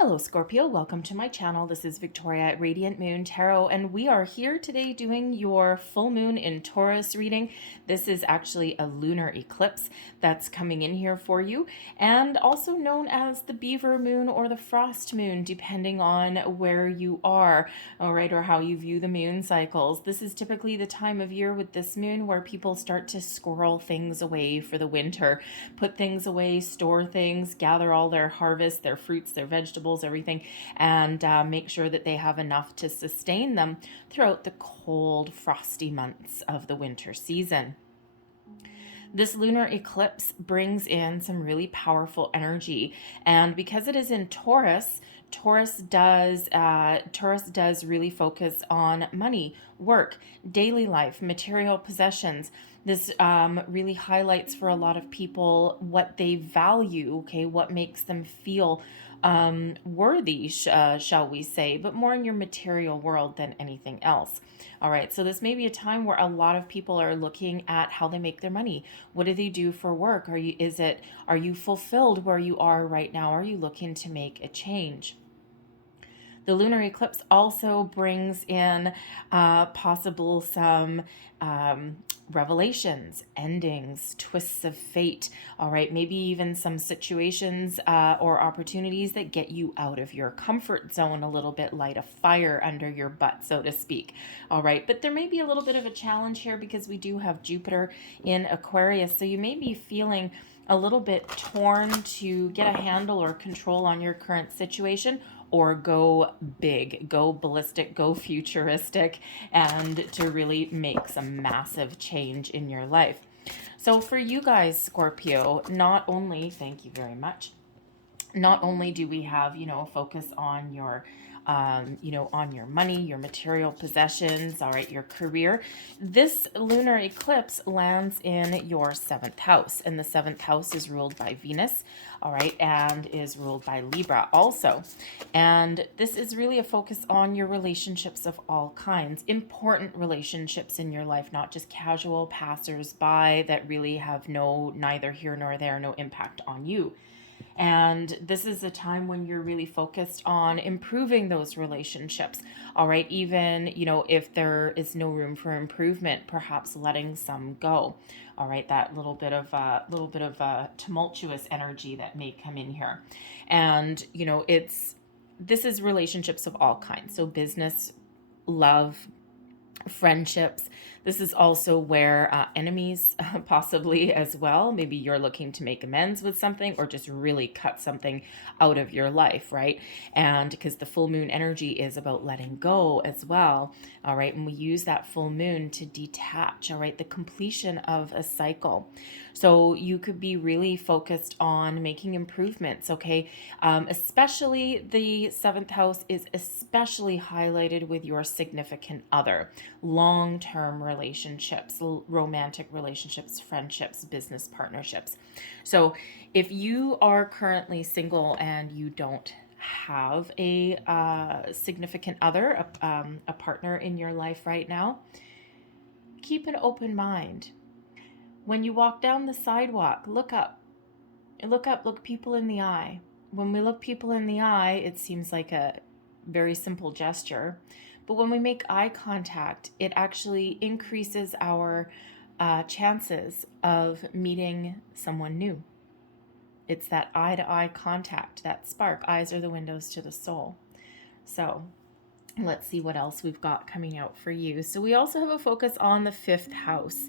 Hello Scorpio, welcome to my channel. This is Victoria at Radiant Moon Tarot, and we are here today doing your full moon in Taurus reading. This is actually a lunar eclipse that's coming in here for you, and also known as the beaver moon or the frost moon, depending on where you are, all right, or how you view the moon cycles. This is typically the time of year with this moon where people start to squirrel things away for the winter, put things away, store things, gather all their harvest, their fruits, their vegetables, everything, and make sure that they have enough to sustain them throughout the cold, frosty months of the winter season. This lunar eclipse brings in some really powerful energy, and because it is in Taurus, Taurus does really focus on money, work, daily life, material possessions. This really highlights for a lot of people what they value, okay, what makes them feel worthy, shall we say, but more in your material world than anything else. All right, so this may be a time where a lot of people are looking at how they make their money. What do they do for work? Are you fulfilled where you are right now? Are you looking to make a change? The lunar eclipse also brings in possible some revelations, endings, twists of fate, all right, maybe even some situations or opportunities that get you out of your comfort zone a little bit, light a fire under your butt, so to speak, all right. But there may be a little bit of a challenge here because we do have Jupiter in Aquarius, so you may be feeling a little bit torn to get a handle or control on your current situation, or go big, go ballistic, go futuristic, and to really make some massive change in your life. So for you guys, Scorpio, not only, thank you very much, not only do we have, a focus on your on your money, your material possessions, all right, your career. This lunar eclipse lands in your 7th house, and the 7th house is ruled by Venus, all right, and is ruled by Libra also. And this is really a focus on your relationships of all kinds, important relationships in your life, not just casual passers-by that really have neither here nor there, no impact on you. And this is a time when you're really focused on improving those relationships. All right. Even, if there is no room for improvement, perhaps letting some go. All right. That little bit of tumultuous energy that may come in here. And, this is relationships of all kinds. So business, love, friendships. This is also where enemies possibly as well. Maybe you're looking to make amends with something or just really cut something out of your life, right? And because the full moon energy is about letting go as well, all right? And we use that full moon to detach, all right? The completion of a cycle. So you could be really focused on making improvements, okay? Especially the 7th house is especially highlighted with your significant other. Long-term relationships, romantic relationships, friendships, business partnerships. So if you are currently single and you don't have a significant other, a partner in your life right now, keep an open mind. When you walk down the sidewalk, look up, look people in the eye. When we look people in the eye, it seems like a very simple gesture. But when we make eye contact, it actually increases our chances of meeting someone new. It's that eye-to-eye contact, that spark. Eyes are the windows to the soul. So let's see what else we've got coming out for you. So we also have a focus on the 5th house.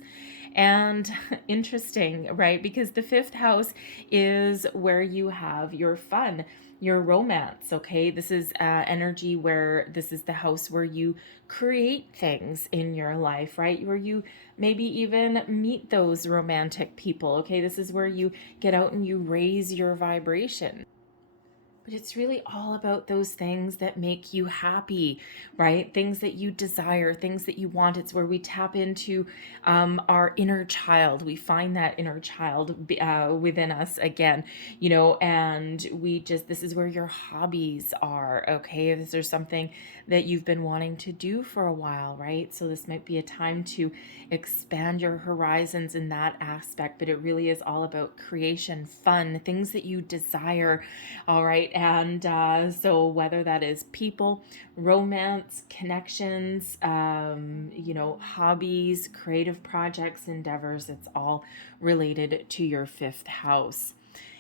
And interesting, right? Because the 5th house is where you have your fun, your romance, okay? This is energy where this is the house where you create things in your life, right? Where you maybe even meet those romantic people, okay? This is where you get out and you raise your vibration. But it's really all about those things that make you happy, right? Things that you desire, things that you want. It's where we tap into our inner child. We find that inner child within us again, and this is where your hobbies are, okay? This is something that you've been wanting to do for a while, right? So this might be a time to expand your horizons in that aspect, but it really is all about creation, fun, things that you desire, all right? And so whether that is people, romance, connections, hobbies, creative projects, endeavors, it's all related to your fifth house.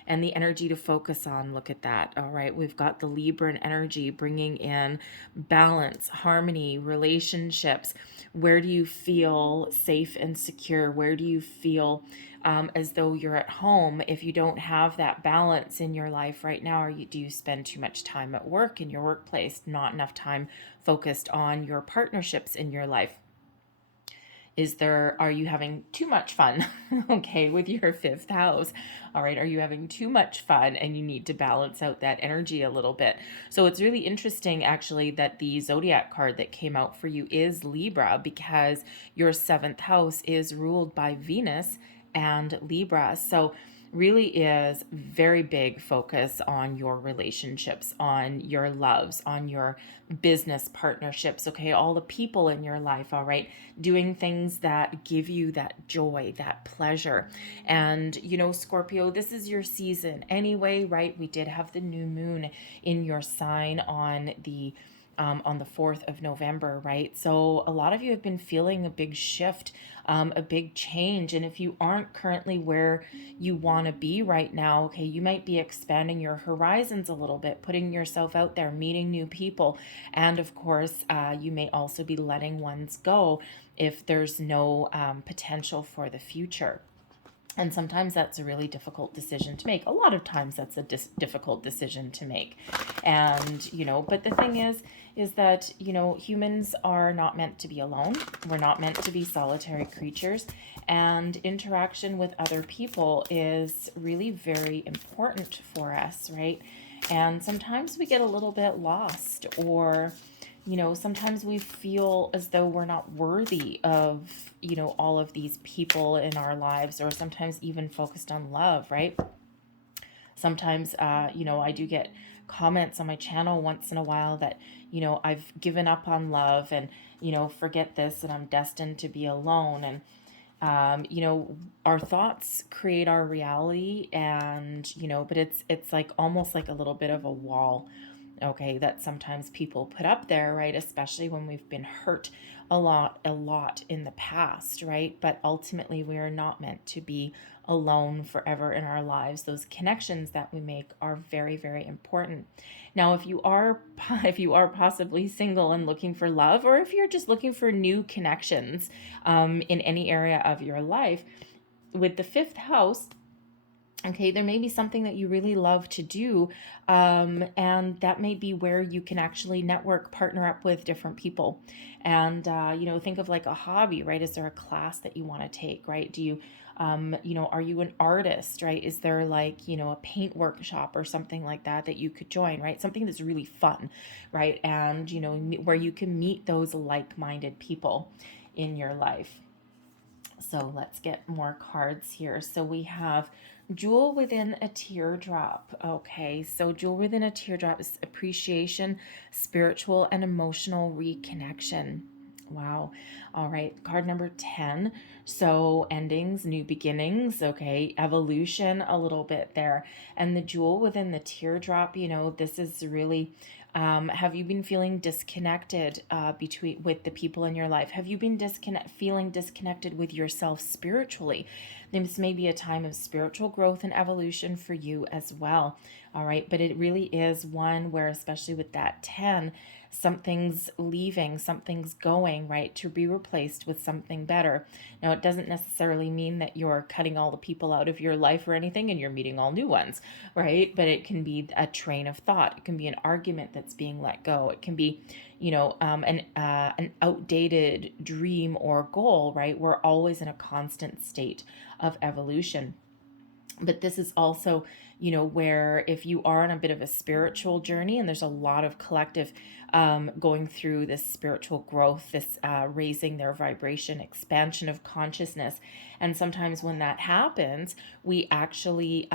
And the energy to focus on, look at that. All right, we've got the Libran energy bringing in balance, harmony, relationships. Where do you feel safe and secure? Where do you feel as though you're at home? If you don't have that balance in your life right now, do you spend too much time at work, in your workplace, not enough time focused on your partnerships in your life? Are you having too much fun? Okay, with your fifth house. All right, are you having too much fun and you need to balance out that energy a little bit? So it's really interesting actually that the zodiac card that came out for you is Libra, because your seventh house is ruled by Venus and Libra. So really is very big focus on your relationships, on your loves, on your business partnerships, okay, all the people in your life, all right, doing things that give you that joy, that pleasure. And Scorpio, this is your season anyway, right? We did have the new moon in your sign on the 4th of November, right? So a lot of you have been feeling a big shift, a big change. And if you aren't currently where you want to be right now, okay, you might be expanding your horizons a little bit, putting yourself out there, meeting new people. And of course, you may also be letting ones go if there's no potential for the future. And sometimes that's a really difficult decision to make. A lot of times that's a difficult decision to make. And, but the thing is that, humans are not meant to be alone. We're not meant to be solitary creatures. And interaction with other people is really very important for us, right? And sometimes we get a little bit lost, or sometimes we feel as though we're not worthy of, all of these people in our lives, or sometimes even focused on love, right? Sometimes, I do get comments on my channel once in a while that, I've given up on love and, forget this and I'm destined to be alone. And, our thoughts create our reality, and, but it's like almost like a little bit of a wall, okay, that sometimes people put up there, right? Especially when we've been hurt a lot in the past, right? But ultimately, we are not meant to be alone forever in our lives. Those connections that we make are very, very important. Now, if you are possibly single and looking for love, or if you're just looking for new connections in any area of your life, with the fifth house, okay, there may be something that you really love to do, and that may be where you can actually network, partner up with different people. And, think of like a hobby, right? Is there a class that you want to take, right? Do you, are you an artist, right? Is there like, a paint workshop or something like that that you could join, right? Something that's really fun, right? And, where you can meet those like-minded people in your life. So let's get more cards here. So we have Jewel Within a Teardrop. Okay, so Jewel Within a Teardrop is appreciation, spiritual and emotional reconnection. Wow. All right, card number 10. So endings, new beginnings, okay, evolution a little bit there. And the jewel within the teardrop, this is really, have you been feeling disconnected with the people in your life? Have you been feeling disconnected with yourself spiritually? This may be a time of spiritual growth and evolution for you as well. All right, but it really is one where, especially with that 10, something's leaving, something's going, right, to be replaced with something better. Now, it doesn't necessarily mean that you're cutting all the people out of your life or anything and you're meeting all new ones, right? But it can be a train of thought. It can be an argument that's being let go. It can be, an outdated dream or goal, right? We're always in a constant state of evolution. But this is also, where if you are on a bit of a spiritual journey, and there's a lot of collective going through this spiritual growth, this raising their vibration, expansion of consciousness. And sometimes when that happens, we actually,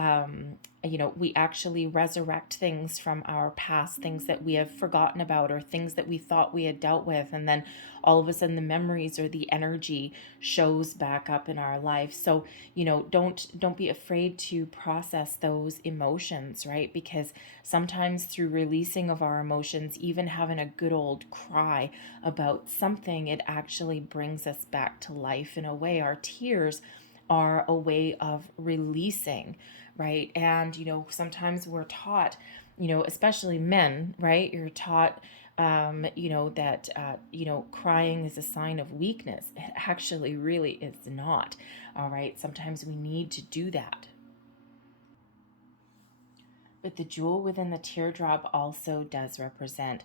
resurrect things from our past, things that we have forgotten about, or things that we thought we had dealt with. And then all of a sudden the memories or the energy shows back up in our life. So, don't be afraid to process those those emotions, right? Because sometimes through releasing of our emotions, even having a good old cry about something, it actually brings us back to life in a way. Our tears are a way of releasing, right? And, sometimes we're taught, especially men, right? You're taught, that, crying is a sign of weakness. It actually really is not. All right. Sometimes we need to do that. But the jewel within the teardrop also does represent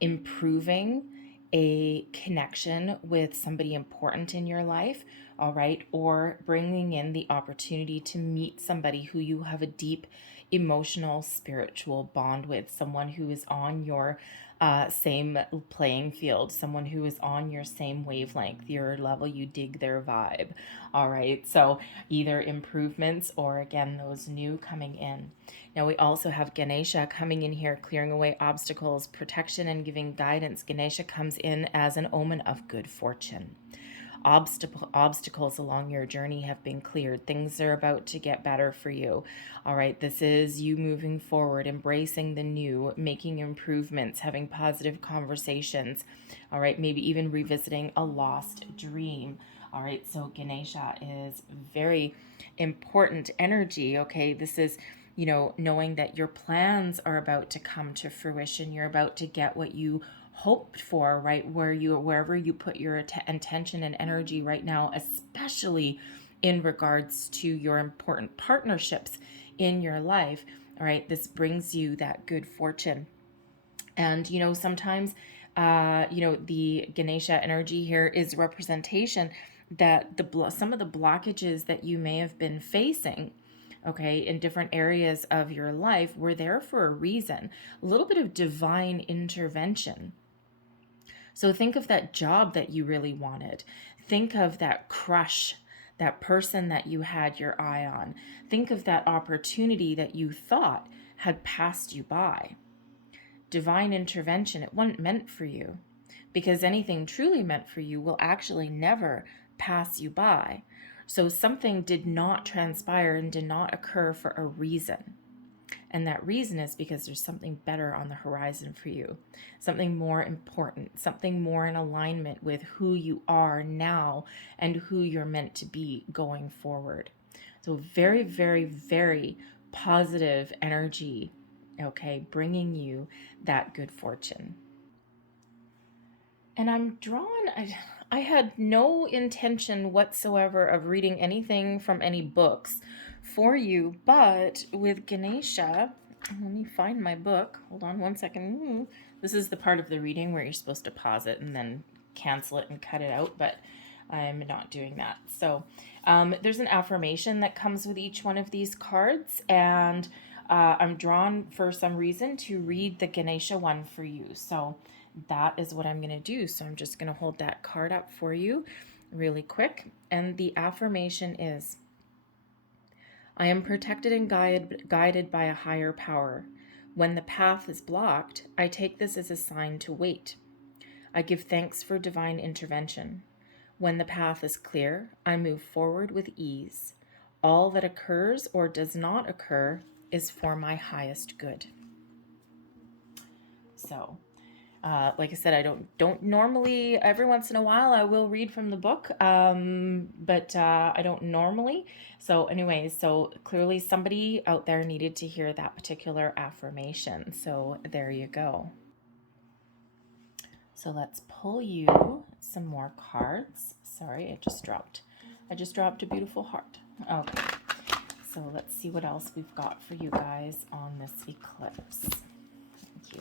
improving a connection with somebody important in your life, all right, or bringing in the opportunity to meet somebody who you have a deep emotional, spiritual bond with, someone who is on your same playing field, someone who is on your same wavelength, your level, you dig their vibe, all right? So either improvements or, again, those new coming in. Now we also have Ganesha coming in here, clearing away obstacles, protection, and giving guidance. Ganesha comes in as an omen of good fortune. Obstacles along your journey have been cleared. Things are about to get better for you. All right, this is you moving forward, embracing the new, making improvements, having positive conversations. All right, maybe even revisiting a lost dream. All right, so Ganesha is very important energy. Okay, this is, knowing that your plans are about to come to fruition. You're about to get what you hoped for, right? Wherever you put your intention and energy right now, especially in regards to your important partnerships in your life. All right, this brings you that good fortune. And sometimes the Ganesha energy here is representation that some of the blockages that you may have been facing, okay, in different areas of your life, were there for a reason. A little bit of divine intervention. So think of that job that you really wanted. Think of that crush, that person that you had your eye on. Think of that opportunity that you thought had passed you by. Divine intervention, it wasn't meant for you, because anything truly meant for you will actually never pass you by. So something did not transpire and did not occur for a reason. And that reason is because there's something better on the horizon for you, something more important, something more in alignment with who you are now and who you're meant to be going forward. So very, very, very positive energy, okay, bringing you that good fortune. And I'm drawn, I had no intention whatsoever of reading anything from any books for you, but with Ganesha, let me find my book. Hold on one second. This is the part of the reading where you're supposed to pause it and then cancel it and cut it out, but I'm not doing that. So there's an affirmation that comes with each one of these cards, and I'm drawn for some reason to read the Ganesha one for you. So that is what I'm going to do. So I'm just going to hold that card up for you really quick. And the affirmation is, I am protected and guided by a higher power. When the path is blocked, I take this as a sign to wait. I give thanks for divine intervention. When the path is clear, I move forward with ease. All that occurs or does not occur is for my highest good. So, like I said, I don't normally, every once in a while I will read from the book, but I don't normally. So anyways, so clearly somebody out there needed to hear that particular affirmation. So there you go. So let's pull you some more cards. Sorry, I just dropped a beautiful heart. Okay, so let's see what else we've got for you guys on this eclipse. Thank you.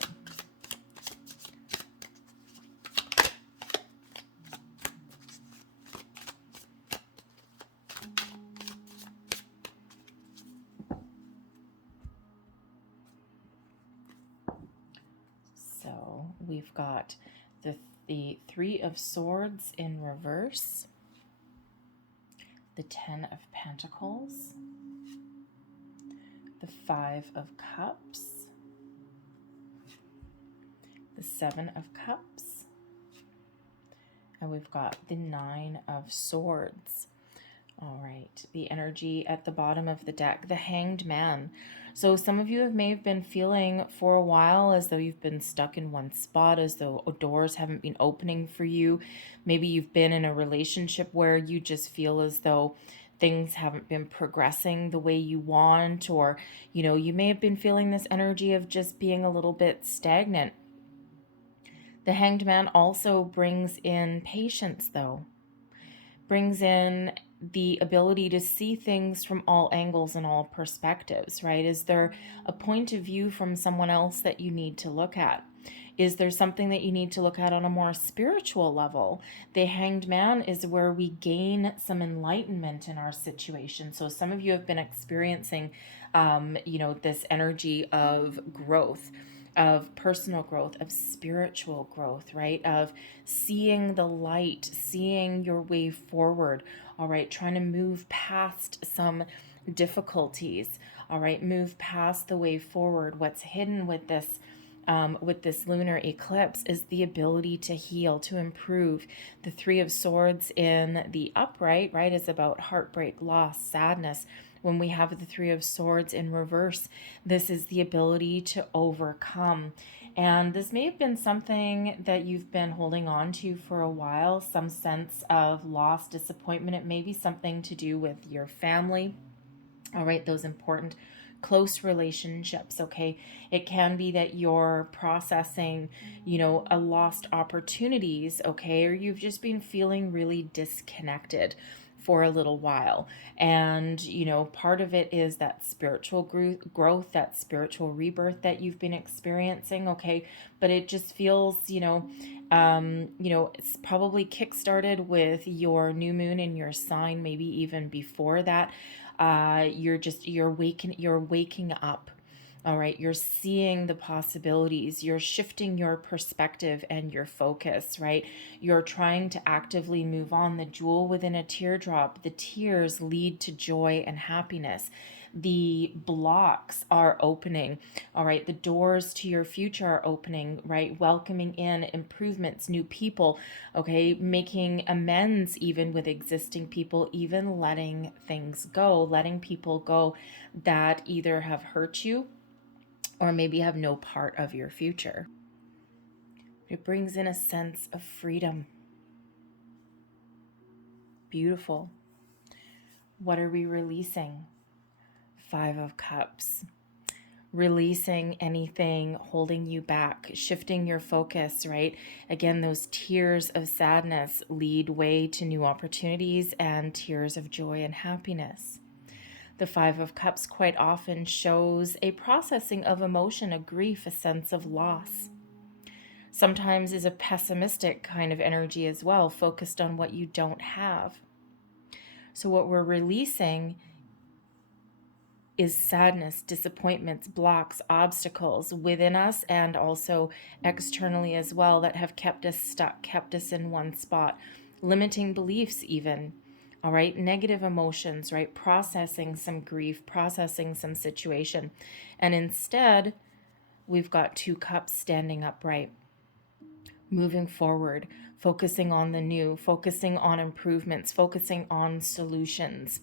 So we've got the Three of Swords in reverse, the Ten of Pentacles, the Five of Cups, the Seven of Cups, and we've got the Nine of Swords. All right, the energy at the bottom of the deck, the Hanged Man. So some of you may have been feeling for a while as though you've been stuck in one spot, as though doors haven't been opening for you. Maybe you've been in a relationship where you just feel as though things haven't been progressing the way you want, or, you may have been feeling this energy of just being a little bit stagnant. The Hanged Man also brings in patience, though. Brings in the ability to see things from all angles and all perspectives, right? Is there a point of view from someone else that you need to look at? Is there something that you need to look at on a more spiritual level? The Hanged Man is where we gain some enlightenment in our situation. So some of you have been experiencing, this energy of growth, of personal growth, of spiritual growth, right? Of seeing the light, seeing your way forward, all right? Trying to move past some difficulties, all right? Move past the way forward. What's hidden with this lunar eclipse is the ability to heal, to improve. The Three of Swords in the upright, right, is about heartbreak, loss, sadness. When we have the Three of Swords in reverse, this is the ability to overcome. And this may have been something that you've been holding on to for a while, some sense of loss, disappointment. It may be something to do with your family, all right, those important close relationships, okay? It can be that you're processing, a lost opportunities, okay? Or you've just been feeling really disconnected for a little while. And, part of it is that spiritual growth, that spiritual rebirth that you've been experiencing, okay? But it just feels, it's probably kickstarted with your new moon in your sign, maybe even before that. You're waking up. All right, you're seeing the possibilities, you're shifting your perspective and your focus, right? You're trying to actively move on. The jewel within a teardrop, the tears lead to joy and happiness. The blocks are opening, all right? The doors to your future are opening, right? Welcoming in improvements, new people, okay? Making amends even with existing people, even letting things go, letting people go that either have hurt you or maybe have no part of your future. It brings in a sense of freedom. Beautiful. What are we releasing? Five of Cups. Releasing anything holding you back, shifting your focus, right? Again, those tears of sadness lead way to new opportunities and tears of joy and happiness. The Five of Cups quite often shows a processing of emotion, a grief, a sense of loss. Sometimes is a pessimistic kind of energy as well, focused on what you don't have. So what we're releasing is sadness, disappointments, blocks, obstacles within us and also externally as well that have kept us stuck, kept us in one spot, limiting beliefs even. All right, negative emotions, right? Processing some grief, processing some situation. And instead, we've got two cups standing upright, moving forward, focusing on the new, focusing on improvements, focusing on solutions,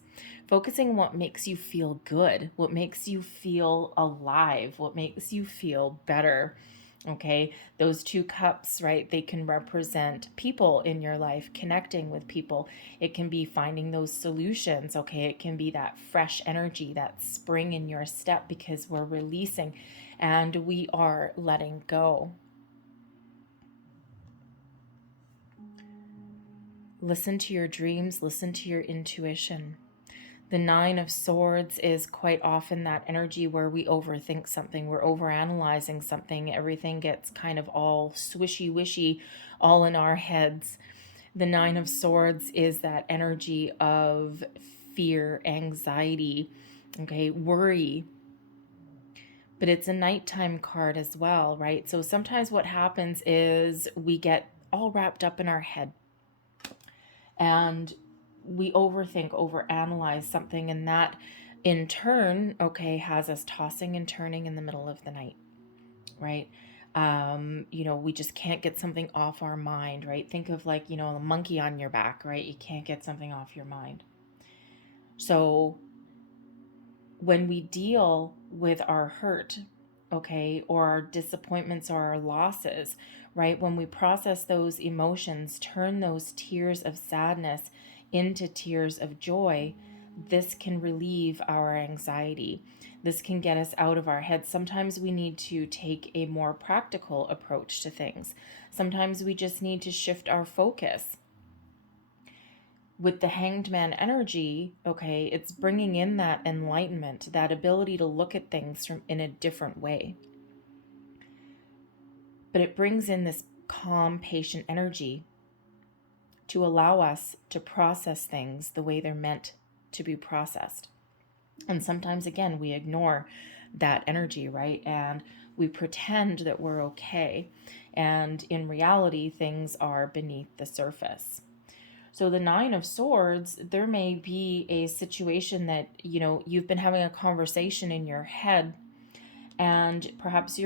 focusing on what makes you feel good, what makes you feel alive, what makes you feel better. Okay, those two cups, right? They can represent people in your life, connecting with people. It can be finding those solutions. Okay, it can be that fresh energy, that spring in your step, because we're releasing and we are letting go. Listen to your dreams, listen to your intuition. The Nine of Swords is quite often that energy where we overthink something, we're overanalyzing something, everything gets kind of all swishy-wishy, all in our heads. The Nine of Swords is that energy of fear, anxiety, okay, worry. But it's a nighttime card as well, right? So sometimes what happens is we get all wrapped up in our head and we overthink, overanalyze something, and that in turn, okay, has us tossing and turning in the middle of the night, right? We just can't get something off our mind, right? Think of like, a monkey on your back, right? You can't get something off your mind. So when we deal with our hurt, okay, or our disappointments or our losses, right, when we process those emotions, turn those tears of sadness into tears of joy, this can relieve our anxiety. This can get us out of our heads. Sometimes we need to take a more practical approach to things. Sometimes we just need to shift our focus. With the Hanged Man energy, okay, it's bringing in that enlightenment, that ability to look at things from in a different way. But it brings in this calm, patient energy to allow us to process things the way they're meant to be processed. And sometimes, again, we ignore that energy, right? And we pretend that we're okay. And in reality, things are beneath the surface. So the Nine of Swords, there may be a situation that, you've been having a conversation in your head, and perhaps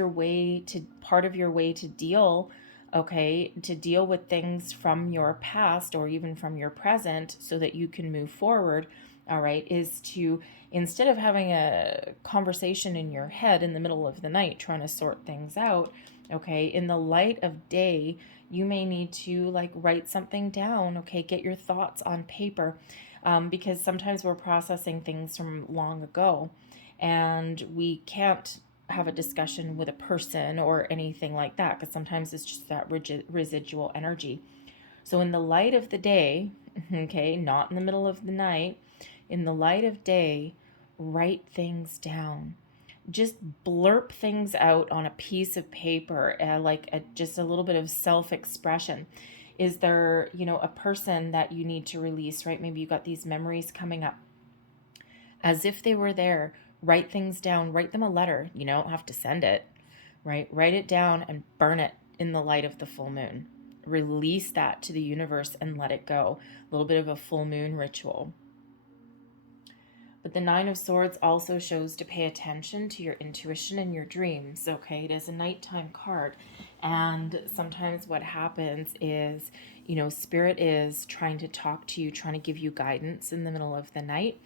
part of your way to deal, okay, to deal with things from your past or even from your present so that you can move forward, all right, is to, instead of having a conversation in your head in the middle of the night trying to sort things out, okay, in the light of day, you may need to write something down, okay, get your thoughts on paper, because sometimes we're processing things from long ago and we can't have a discussion with a person or anything like that, because sometimes it's just that residual energy. So in the light of the day, okay, not in the middle of the night, in the light of day, write things down. Just blurb things out on a piece of paper, just a little bit of self-expression. Is there, a person that you need to release, right? Maybe you got these memories coming up. As if they were there, write things down, write them a letter. You don't have to send it, right? Write it down and burn it in the light of the full moon. Release that to the universe and let it go. A little bit of a full moon ritual. But the Nine of Swords also shows to pay attention to your intuition and your dreams, okay? It is a nighttime card. And sometimes what happens is, Spirit is trying to talk to you, trying to give you guidance in the middle of the night.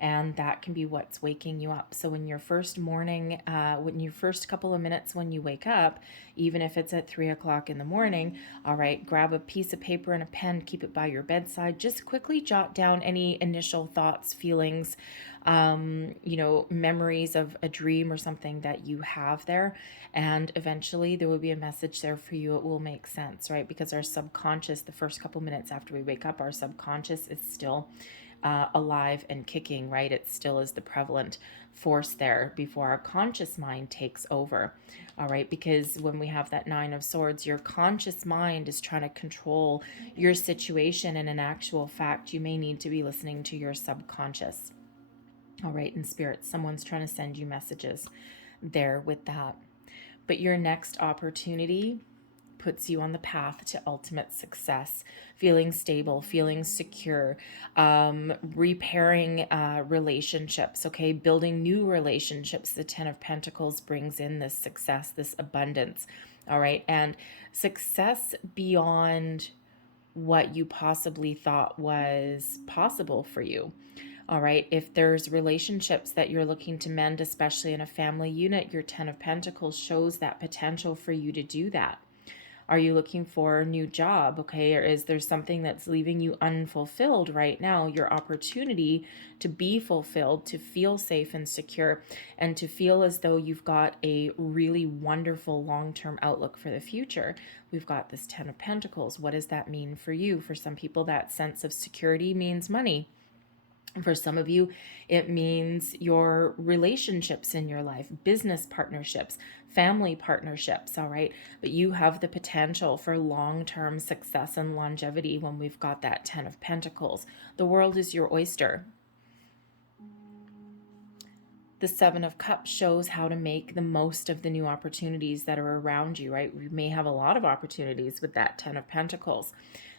And that can be what's waking you up. So in your first morning, when your first couple of minutes when you wake up, even if it's at 3 o'clock in the morning, all right, grab a piece of paper and a pen, keep it by your bedside. Just quickly jot down any initial thoughts, feelings, memories of a dream or something that you have there. And eventually there will be a message there for you. It will make sense, right? Because our subconscious, the first couple minutes after we wake up, our subconscious is still alive and kicking, right? It still is the prevalent force there before our conscious mind takes over, all right? Because when we have that Nine of Swords, your conscious mind is trying to control your situation, and in actual fact, you may need to be listening to your subconscious, all right? In spirit, someone's trying to send you messages there with that. But your next opportunity puts you on the path to ultimate success, feeling stable, feeling secure, repairing relationships, okay, building new relationships. The Ten of Pentacles brings in this success, this abundance, all right, and success beyond what you possibly thought was possible for you. All right, if there's relationships that you're looking to mend, especially in a family unit, your Ten of Pentacles shows that potential for you to do that. Are you looking for a new job? Okay. Or is there something that's leaving you unfulfilled right now? Your opportunity to be fulfilled, to feel safe and secure, and to feel as though you've got a really wonderful long-term outlook for the future. We've got this Ten of Pentacles. What does that mean for you? For some people, that sense of security means money. For some of you, it means your relationships in your life, business partnerships, family partnerships, all right? But you have the potential for long-term success and longevity when we've got that Ten of Pentacles. The world is your oyster. The Seven of Cups shows how to make the most of the new opportunities that are around you, right? We may have a lot of opportunities with that Ten of Pentacles.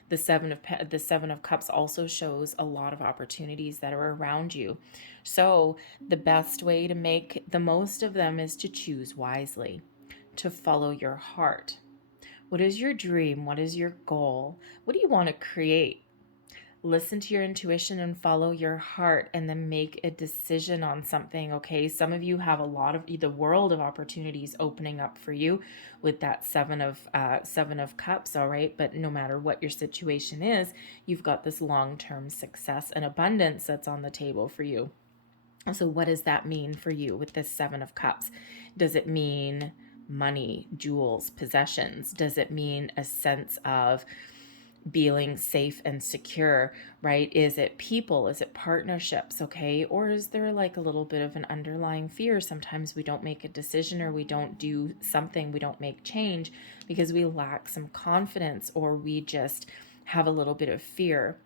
The Seven of Cups also shows a lot of opportunities that are around you. So the best way to make the most of them is to choose wisely, to follow your heart. What is your dream? What is your goal? What do you want to create? listen to your intuition and follow your heart, and then make a decision on something, okay? Some of you have a lot of the world of opportunities opening up for you with that seven of cups, all right? But no matter what your situation is, you've got this long-term success and abundance that's on the table for you. So what does that mean for you with this Seven of Cups? Does it mean money, jewels, possessions? Does it mean a sense of feeling safe and secure, right? Is it people? Is it partnerships? Okay. Or is there like a little bit of an underlying fear? Sometimes we don't make a decision, or we don't do something, we don't make change because we lack some confidence, or we just have a little bit of fear.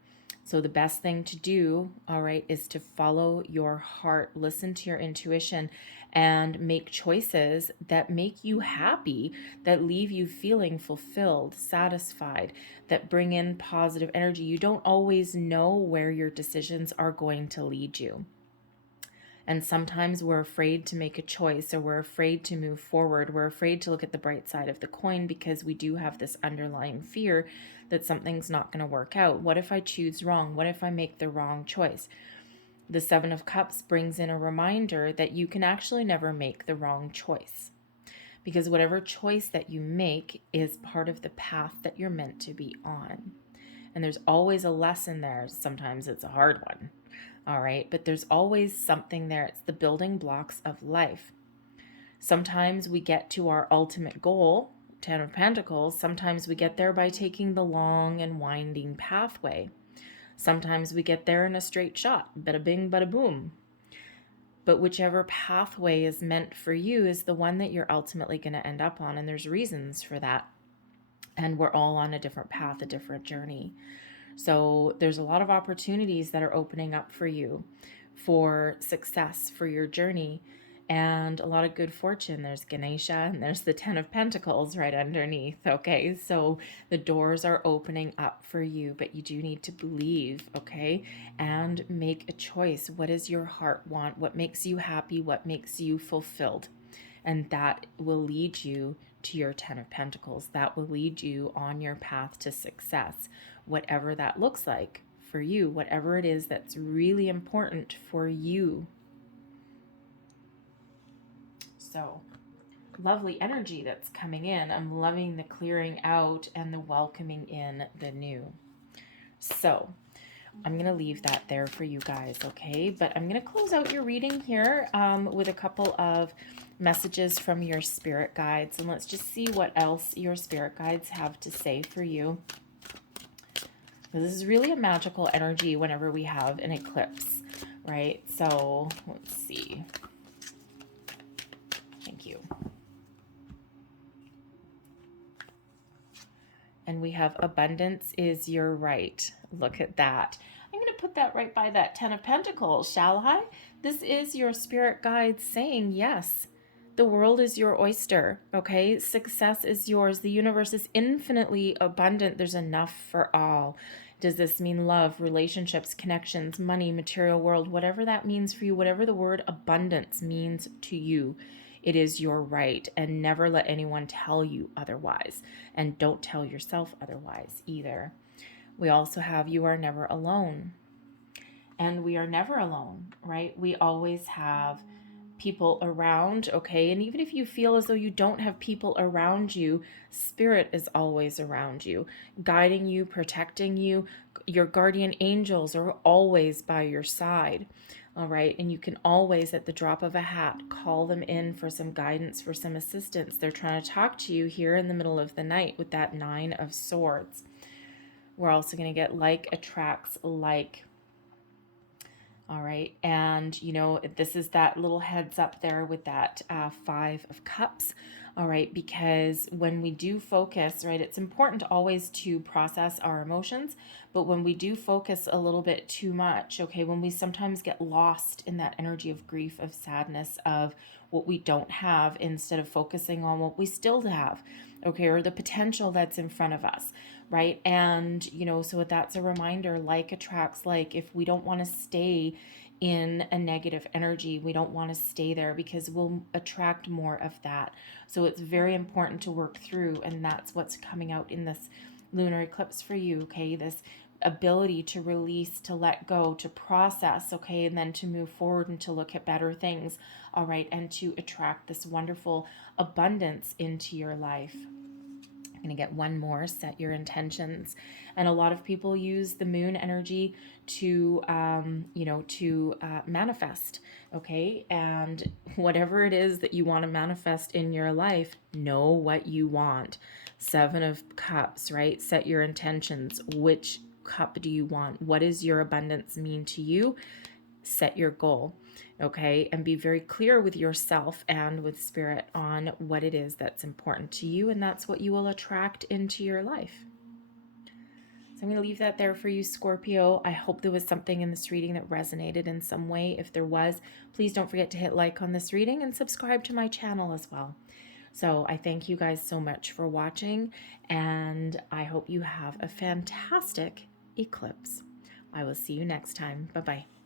So the best thing to do, all right, is to follow your heart, listen to your intuition, and make choices that make you happy, that leave you feeling fulfilled, satisfied, that bring in positive energy. You don't always know where your decisions are going to lead you. And sometimes we're afraid to make a choice, or we're afraid to move forward. We're afraid to look at the bright side of the coin because we do have this underlying fear that something's not going to work out. What if I choose wrong? What if I make the wrong choice? The Seven of Cups brings in a reminder that you can actually never make the wrong choice, because whatever choice that you make is part of the path that you're meant to be on. And there's always a lesson there. Sometimes it's a hard one. All right, but there's always something there. It's the building blocks of life. Sometimes we get to our ultimate goal, Ten of Pentacles. Sometimes we get there by taking the long and winding pathway. Sometimes we get there in a straight shot, bada bing, bada boom. But whichever pathway is meant for you is the one that you're ultimately going to end up on, and there's reasons for that. And we're all on a different path, a different journey. So there's a lot of opportunities that are opening up for you for success, for your journey, and a lot of good fortune. There's Ganesha and there's the Ten of Pentacles right underneath. Okay, so the doors are opening up for you, but you do need to believe, okay, and make a choice. What does your heart want? What makes you happy? What makes you fulfilled? And that will lead you to your Ten of Pentacles. That will lead you on your path to success, whatever that looks like for you, whatever it is that's really important for you. So, lovely energy that's coming in. I'm loving the clearing out and the welcoming in the new. So, I'm going to leave that there for you guys, okay? But I'm going to close out your reading here with a couple of messages from your spirit guides. And let's just see what else your spirit guides have to say for you. This is really a magical energy whenever we have an eclipse, right? So let's see. Thank you. And we have abundance is your right. Look at that. I'm going to put that right by that Ten of Pentacles, shall I? This is your spirit guide saying, yes, the world is your oyster, okay? Success is yours. The universe is infinitely abundant. There's enough for all. Does this mean love, relationships, connections, money, material world, whatever that means for you, whatever the word abundance means to you, it is your right, and never let anyone tell you otherwise, and don't tell yourself otherwise either. We also have you are never alone, and we are never alone, right? We always have people around, okay? And even if you feel as though you don't have people around you, spirit is always around you, guiding you, protecting you. Your guardian angels are always by your side. All right. And you can always, at the drop of a hat, call them in for some guidance, for some assistance. They're trying to talk to you here in the middle of the night with that Nine of Swords. We're also going to get like attracts like. All right. And, you know, this is that little heads up there with that Five of Cups. All right. Because when we do focus, right, it's important always to process our emotions. But when we do focus a little bit too much, okay, when we sometimes get lost in that energy of grief, of sadness, of what we don't have, instead of focusing on what we still have, okay, or the potential that's in front of us, right? And, you know, so that's a reminder, like attracts like. If we don't want to stay in a negative energy, we don't want to stay there, because we'll attract more of that. So it's very important to work through, and that's what's coming out in this lunar eclipse for you, okay? This ability to release, to let go, to process, okay, and then to move forward and to look at better things, all right, and to attract this wonderful abundance into your life. I'm going to get one more, set your intentions. And a lot of people use the moon energy to, manifest, okay? And whatever it is that you want to manifest in your life, know what you want. 7 of Cups, right? Set your intentions. Which cup do you want? What does your abundance mean to you? Set your goal, okay? And be very clear with yourself and with spirit on what it is that's important to you, and that's what you will attract into your life. So I'm going to leave that there for you, Scorpio. I hope there was something in this reading that resonated in some way. If there was, please don't forget to hit like on this reading and subscribe to my channel as well. So I thank you guys so much for watching, and I hope you have a fantastic eclipse. I will see you next time. Bye-bye.